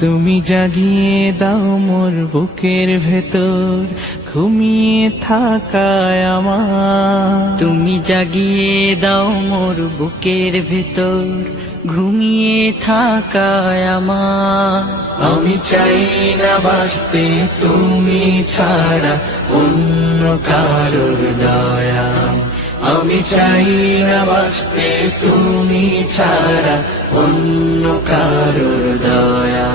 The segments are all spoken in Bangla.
তুমি জাগিয়ে দাও মোর বুকের ভেতর ঘুমিয়ে থাকায় আমার, তুমি জাগিয়ে দাও মোর বুকের ভেতর ঘুমিয়ে থাকায় আমার। আমি চাই না বাঁচতে তুমি ছাড়া অন্য কারোর দয়া, আমি চাই না বাঁচতে তুমি ছাড়া অন্য কারোর দয়া।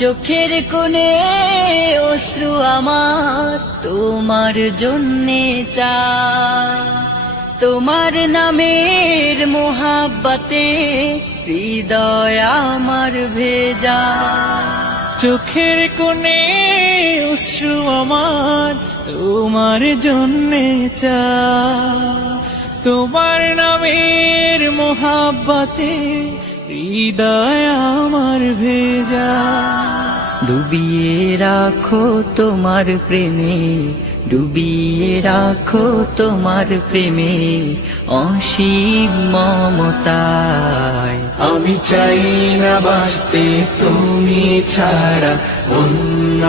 চোখের কোণে অশ্রু আমার তোমার জন্যে চাই, তোমার নামের মোহাব্বতে হৃদয় আমার ভেজা। চোখের কোণে অশ্রু আমার তোমার জন্যে চাই, তোমার নামের মোহাব্বতে হৃদয় আমার ভেজা। ডুবিয়ে রাখো তোমার প্রেমে, ডুবিয়ে রাখো তোমার প্রেমে অসীম মমতায়। আমি চাই না বাঁচতে তুমি ছাড়া অন্য